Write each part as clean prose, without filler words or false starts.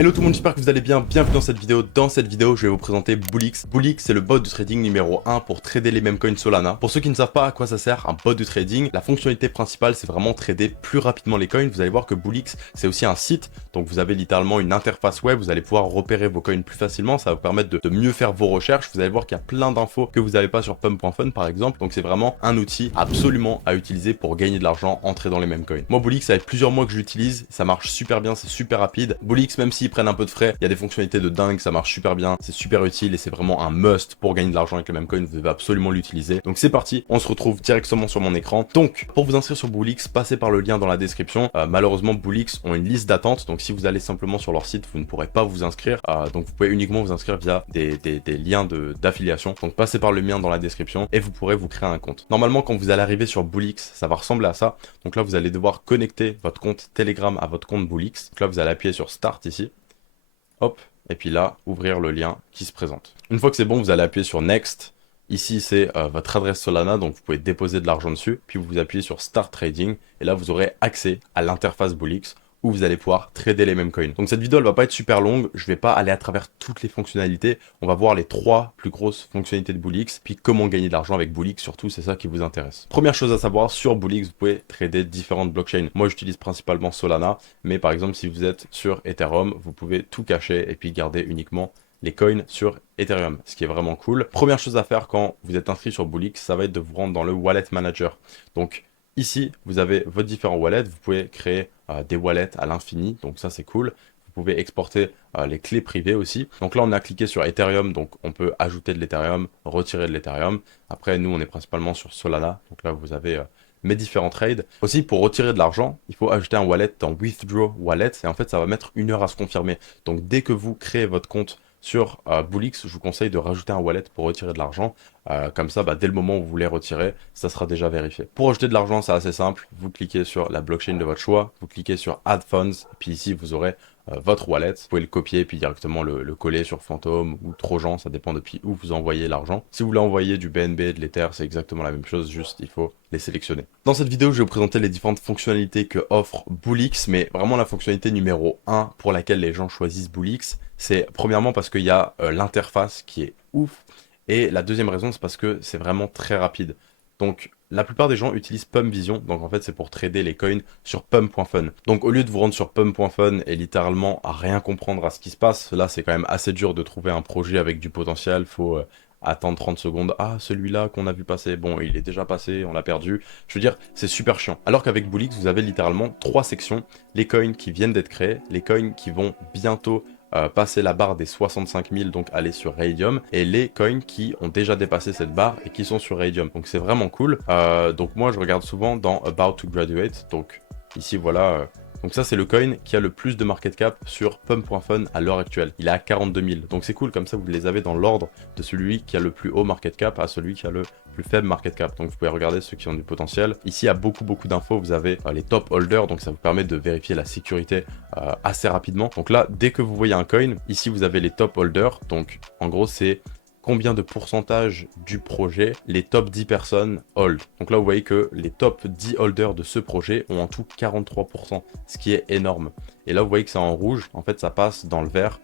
Hello tout le monde, j'espère que vous allez bien, bienvenue dans cette vidéo. Dans cette vidéo, je vais vous présenter Bullix. Bullix, c'est le bot de trading numéro 1 pour trader les mêmes coins Solana. Pour ceux qui ne savent pas à quoi ça sert, un bot de trading, la fonctionnalité principale, c'est vraiment trader plus rapidement les coins. Vous allez voir que Bullix, c'est aussi un site, donc vous avez littéralement une interface web, vous allez pouvoir repérer vos coins plus facilement, ça va vous permettre de mieux faire vos recherches. Vous allez voir qu'il y a plein d'infos que vous n'avez pas sur pump.fun par exemple, donc c'est vraiment un outil absolument à utiliser pour gagner de l'argent en tradant les mêmes coins. Moi, Bullix, ça fait plusieurs mois que je l'utilise, ça marche super bien, c'est super rapide. Bullix, même s'ils prennent un peu de frais, il y a des fonctionnalités de dingue, ça marche super bien, c'est super utile et c'est vraiment un must pour gagner de l'argent avec le même coin, vous devez absolument l'utiliser. Donc c'est parti, on se retrouve directement sur mon écran. Donc pour vous inscrire sur Bullix, passez par le lien dans la description. Malheureusement Bullix ont une liste d'attente, donc si vous allez simplement sur leur site, vous ne pourrez pas vous inscrire. Donc vous pouvez uniquement vous inscrire via des liens d'affiliation. Donc passez par le lien dans la description et vous pourrez vous créer un compte. Normalement quand vous allez arriver sur Bullix, ça va ressembler à ça. Donc là vous allez devoir connecter votre compte Telegram à votre compte Bullix. Donc là vous allez appuyer sur Start ici. Hop, et puis là, ouvrir le lien qui se présente. Une fois que c'est bon, vous allez appuyer sur Next. Ici, c'est votre adresse Solana, donc vous pouvez déposer de l'argent dessus. Puis vous appuyez sur Start Trading, et là, vous aurez accès à l'interface Bullix, où vous allez pouvoir trader les mêmes coins. Donc cette vidéo, elle va pas être super longue, je vais pas aller à travers toutes les fonctionnalités. On va voir les 3 plus grosses fonctionnalités de Bullix, puis comment gagner de l'argent avec Bullix, surtout, c'est ça qui vous intéresse. Première chose à savoir, sur Bullix, vous pouvez trader différentes blockchains. Moi, j'utilise principalement Solana, mais par exemple, si vous êtes sur Ethereum, vous pouvez tout cacher et puis garder uniquement les coins sur Ethereum, ce qui est vraiment cool. Première chose à faire quand vous êtes inscrit sur Bullix, ça va être de vous rendre dans le Wallet Manager. Donc ici, vous avez vos différents wallets, vous pouvez créer des wallets à l'infini, donc ça c'est cool. Vous pouvez exporter les clés privées aussi. Donc là, on a cliqué sur Ethereum, donc on peut ajouter de l'Ethereum, retirer de l'Ethereum. Après, nous, on est principalement sur Solana, donc là, vous avez mes différents trades. Aussi, pour retirer de l'argent, il faut ajouter un wallet dans Withdraw Wallet, et en fait, ça va mettre 1 heure à se confirmer. Donc dès que vous créez votre compte sur Bullix, je vous conseille de rajouter un wallet pour retirer de l'argent. Comme ça, dès le moment où vous voulez retirer, ça sera déjà vérifié. Pour rajouter de l'argent, c'est assez simple. Vous cliquez sur la blockchain de votre choix, vous cliquez sur Add Funds, puis ici, vous aurez votre wallet. Vous pouvez le copier, puis directement le coller sur Phantom ou Trojan, ça dépend depuis où vous envoyez l'argent. Si vous voulez envoyer du BNB, de l'Ether, c'est exactement la même chose, juste il faut les sélectionner. Dans cette vidéo, je vais vous présenter les différentes fonctionnalités que offre Bullix, mais vraiment la fonctionnalité numéro 1 pour laquelle les gens choisissent Bullix, c'est premièrement parce qu'il y a l'interface qui est ouf, et la deuxième raison, c'est parce que c'est vraiment très rapide. Donc, la plupart des gens utilisent Pump Vision, donc en fait, c'est pour trader les coins sur pump.fun. Donc, au lieu de vous rendre sur pump.fun et littéralement à rien comprendre à ce qui se passe, là, c'est quand même assez dur de trouver un projet avec du potentiel. Faut attendre 30 secondes. Ah, celui-là qu'on a vu passer, bon, il est déjà passé, on l'a perdu. Je veux dire, c'est super chiant. Alors qu'avec Bullix, vous avez littéralement 3 sections. Les coins qui viennent d'être créés, les coins qui vont bientôt passer la barre des 65 000, donc aller sur Raydium, et les coins qui ont déjà dépassé cette barre et qui sont sur Raydium. Donc c'est vraiment cool. Donc moi je regarde souvent dans About to Graduate, donc ici voilà. Donc ça c'est le coin qui a le plus de market cap sur pump.fun à l'heure actuelle. Il est à 42 000. Donc c'est cool, comme ça vous les avez dans l'ordre de celui qui a le plus haut market cap à celui qui a le plus faible market cap. Donc vous pouvez regarder ceux qui ont du potentiel. Ici il y a beaucoup d'infos. Vous avez les top holders, donc ça vous permet de vérifier la sécurité assez rapidement. Donc là, dès que vous voyez un coin, ici vous avez les top holders. Donc en gros c'est combien de pourcentage du projet les top 10 personnes hold. Donc là, vous voyez que les top 10 holders de ce projet ont en tout 43%, ce qui est énorme. Et là, vous voyez que c'est en rouge, en fait, ça passe dans le vert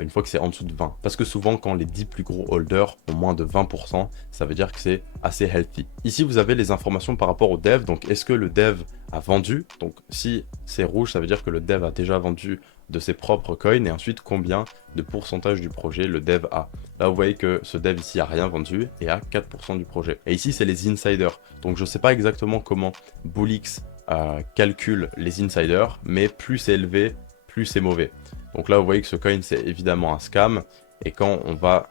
une fois que c'est en dessous de 20. Parce que souvent, quand les 10 plus gros holders ont moins de 20%, ça veut dire que c'est assez healthy. Ici, vous avez les informations par rapport au dev. Donc, est-ce que le dev a vendu? Donc, si c'est rouge, ça veut dire que le dev a déjà vendu de ses propres coins, et ensuite combien de pourcentage du projet le dev a. Là vous voyez que ce dev ici a rien vendu et a 4% du projet. Et ici c'est les insiders. Donc je sais pas exactement comment Bullix calcule les insiders, mais plus c'est élevé, plus c'est mauvais. Donc là vous voyez que ce coin c'est évidemment un scam, et quand on va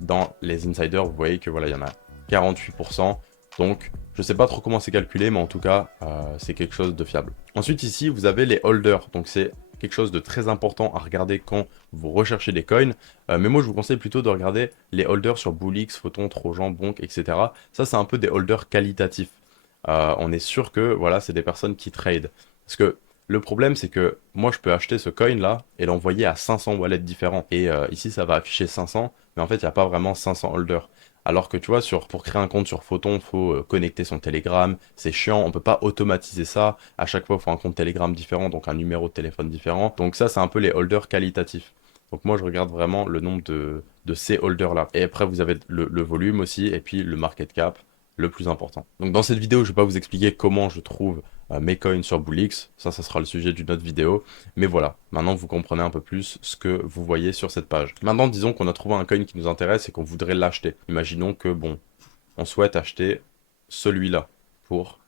dans les insiders, vous voyez que voilà, il y en a 48%. Donc je sais pas trop comment c'est calculé, mais en tout cas c'est quelque chose de fiable. Ensuite ici vous avez les holders, donc c'est quelque chose de très important à regarder quand vous recherchez des coins, mais moi je vous conseille plutôt de regarder les holders sur Bullix, Photon, Trojan, Bonk, etc. Ça c'est un peu des holders qualitatifs. On est sûr que voilà, c'est des personnes qui trade. Parce que le problème c'est que moi je peux acheter ce coin là et l'envoyer à 500 wallets différents. Et ici ça va afficher 500, mais en fait il n'y a pas vraiment 500 holders. Alors que tu vois, pour créer un compte sur Photon, il faut connecter son Telegram. C'est chiant, on peut pas automatiser ça. À chaque fois, il faut un compte Telegram différent, donc un numéro de téléphone différent. Donc ça, c'est un peu les holders qualitatifs. Donc moi, je regarde vraiment le nombre de ces holders-là. Et après, vous avez le volume aussi, et puis le market cap, le plus important. Donc dans cette vidéo, je vais pas vous expliquer comment je trouve mes coins sur Bullix. Ça sera le sujet d'une autre vidéo. Mais voilà, maintenant vous comprenez un peu plus ce que vous voyez sur cette page. Maintenant, disons qu'on a trouvé un coin qui nous intéresse et qu'on voudrait l'acheter. Imaginons que, bon, on souhaite acheter celui-là pour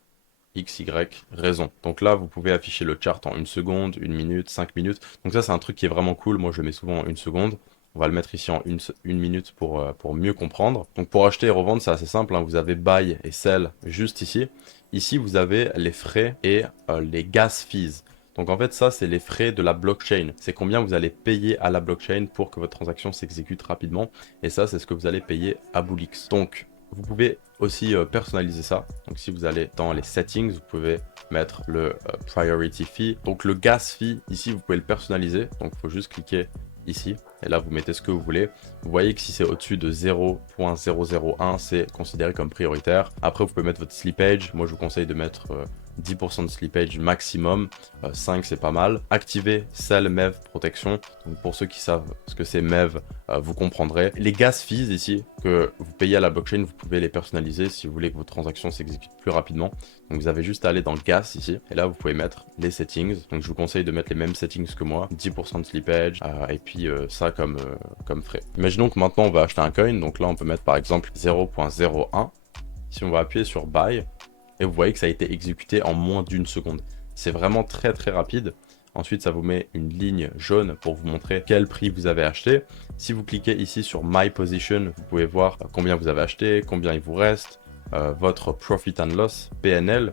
X, Y raison. Donc là, vous pouvez afficher le chart en 1 seconde, 1 minute, 5 minutes. Donc ça, c'est un truc qui est vraiment cool. Moi, je le mets souvent en 1 seconde. On va le mettre ici en une minute pour mieux comprendre. Donc pour acheter et revendre, c'est assez simple, hein. Vous avez buy et sell juste ici. Ici, vous avez les frais et les gas fees. Donc en fait, ça, c'est les frais de la blockchain. C'est combien vous allez payer à la blockchain pour que votre transaction s'exécute rapidement. Et ça, c'est ce que vous allez payer à Bullix. Donc, vous pouvez aussi personnaliser ça. Donc si vous allez dans les settings, vous pouvez mettre le priority fee. Donc le gas fee, ici, vous pouvez le personnaliser. Donc il faut juste cliquer ici. Et là, vous mettez ce que vous voulez. Vous voyez que si c'est au-dessus de 0.001, c'est considéré comme prioritaire. Après, vous pouvez mettre votre slippage. Moi, je vous conseille de mettre 10% de slippage maximum, 5 c'est pas mal. Activez Sell MEV Protection, donc pour ceux qui savent ce que c'est MEV, vous comprendrez. Les gas fees ici, que vous payez à la blockchain, vous pouvez les personnaliser si vous voulez que vos transactions s'exécutent plus rapidement. Donc vous avez juste à aller dans le gas ici, et là vous pouvez mettre les settings. Donc je vous conseille de mettre les mêmes settings que moi, 10% de slippage, et puis ça comme frais. Imaginons que maintenant on va acheter un coin, donc là on peut mettre par exemple 0.01. Si on va appuyer sur Buy, et vous voyez que ça a été exécuté en moins d'1 seconde. C'est vraiment très très rapide. Ensuite, ça vous met une ligne jaune pour vous montrer quel prix vous avez acheté. Si vous cliquez ici sur My Position, vous pouvez voir combien vous avez acheté, combien il vous reste, votre Profit and Loss, PNL.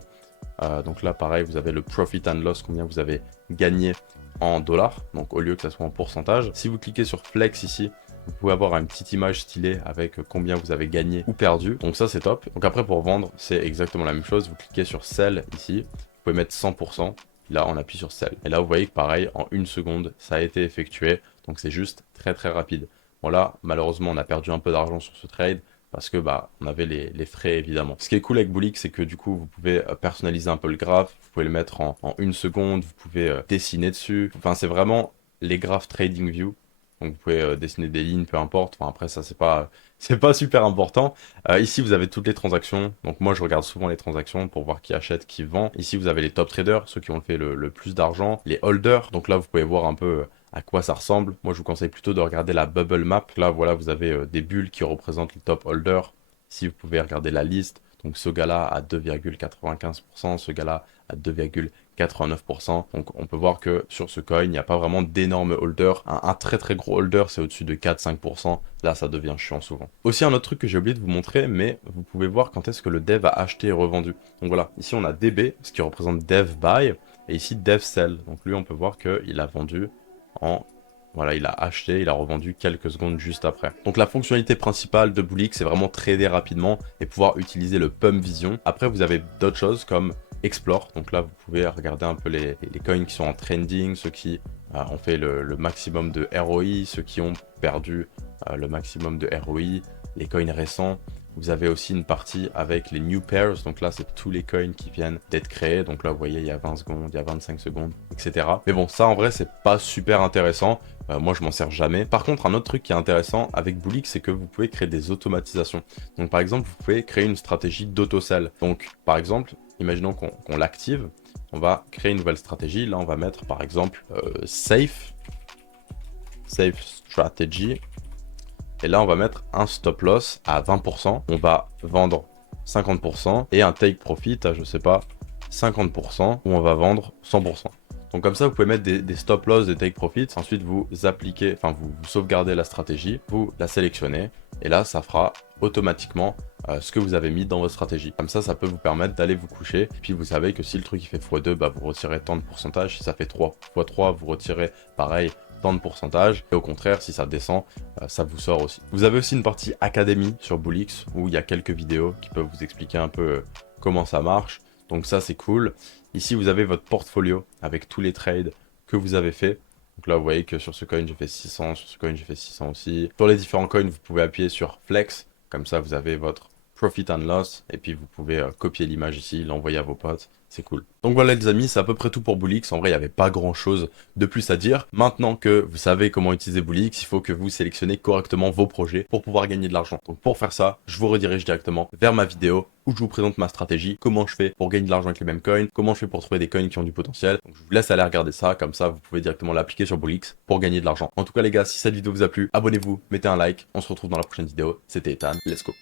Donc là, pareil, vous avez le Profit and Loss, combien vous avez gagné en dollars, donc au lieu que ça soit en pourcentage. Si vous cliquez sur Flex ici, vous pouvez avoir une petite image stylée avec combien vous avez gagné ou perdu. Donc ça, c'est top. Donc après, pour vendre, c'est exactement la même chose. Vous cliquez sur Sell ici. Vous pouvez mettre 100%. Là, on appuie sur Sell. Et là, vous voyez que pareil, en 1 seconde, ça a été effectué. Donc c'est juste très très rapide. Bon là, malheureusement, on a perdu un peu d'argent sur ce trade parce que on avait les frais évidemment. Ce qui est cool avec Bullix, c'est que du coup, vous pouvez personnaliser un peu le graphe. Vous pouvez le mettre en 1 seconde. Vous pouvez dessiner dessus. Enfin, c'est vraiment les graphes TradingView. Donc vous pouvez dessiner des lignes, peu importe. Enfin, après ça, c'est pas super important. Ici, vous avez toutes les transactions. Donc moi, je regarde souvent les transactions pour voir qui achète, qui vend. Ici, vous avez les top traders, ceux qui ont fait le plus d'argent. Les holders. Donc là, vous pouvez voir un peu à quoi ça ressemble. Moi, je vous conseille plutôt de regarder la bubble map. Là, voilà, vous avez des bulles qui représentent les top holders. Ici, vous pouvez regarder la liste. Donc ce gars-là à 2,95%, ce gars-là à 2,89%. Donc on peut voir que sur ce coin, il n'y a pas vraiment d'énormes holders. Un très très gros holder, c'est au-dessus de 4-5%. Là, ça devient chiant souvent. Aussi, un autre truc que j'ai oublié de vous montrer, mais vous pouvez voir quand est-ce que le dev a acheté et revendu. Donc voilà, ici on a DB, ce qui représente dev buy, et ici dev sell. Donc lui, on peut voir qu'il a vendu en... Voilà, il a acheté, il a revendu quelques secondes juste après. Donc la fonctionnalité principale de Bullix, c'est vraiment trader rapidement et pouvoir utiliser le Pump Vision. Après, vous avez d'autres choses comme Explore. Donc là, vous pouvez regarder un peu les coins qui sont en trending, ceux qui ont fait le maximum de ROI, ceux qui ont perdu le maximum de ROI, les coins récents. Vous avez aussi une partie avec les new pairs, donc là c'est tous les coins qui viennent d'être créés, donc là vous voyez il y a 20 secondes, il y a 25 secondes, etc. Mais bon, ça en vrai c'est pas super intéressant, moi je m'en sers jamais. Par contre, un autre truc qui est intéressant avec Bullix, c'est que vous pouvez créer des automatisations. Donc par exemple, vous pouvez créer une stratégie d'auto-sell. Donc par exemple, imaginons qu'on l'active, on va créer une nouvelle stratégie, là on va mettre par exemple safe strategy. Et là, on va mettre un stop loss à 20%. On va vendre 50% et un take profit à, je sais pas, 50% où on va vendre 100%. Donc comme ça, vous pouvez mettre des stop loss, des take profits. Ensuite, vous appliquez, enfin, vous sauvegardez la stratégie, vous la sélectionnez. Et là, ça fera automatiquement ce que vous avez mis dans votre stratégie. Comme ça peut vous permettre d'aller vous coucher. Puis vous savez que si le truc il fait x2, vous retirez tant de pourcentage. Si ça fait 3 x 3, vous retirez pareil tant de pourcentage. Et au contraire, si ça descend, ça vous sort aussi. Vous avez aussi une partie académie sur Bullix où il y a quelques vidéos qui peuvent vous expliquer un peu comment ça marche. Donc ça, c'est cool. Ici, vous avez votre portfolio avec tous les trades que vous avez fait. Donc là, vous voyez que sur ce coin, j'ai fait 600, sur ce coin, j'ai fait 600 aussi. Sur les différents coins, vous pouvez appuyer sur Flex Comme ça, vous avez votre profit and loss, et puis vous pouvez copier l'image ici, l'envoyer à vos potes, c'est cool. Donc voilà les amis, c'est à peu près tout pour Boolix. En vrai, il n'y avait pas grand chose de plus à dire. Maintenant que vous savez comment utiliser Boolix, il faut que vous sélectionnez correctement vos projets pour pouvoir gagner de l'argent. Donc pour faire ça, je vous redirige directement vers ma vidéo où je vous présente ma stratégie, comment je fais pour gagner de l'argent avec les mêmes coins, comment je fais pour trouver des coins qui ont du potentiel. Donc je vous laisse aller regarder ça, comme ça vous pouvez directement l'appliquer sur Boolix pour gagner de l'argent. En tout cas les gars, si cette vidéo vous a plu, abonnez-vous, mettez un like, on se retrouve dans la prochaine vidéo. C'était Ethan, let's go.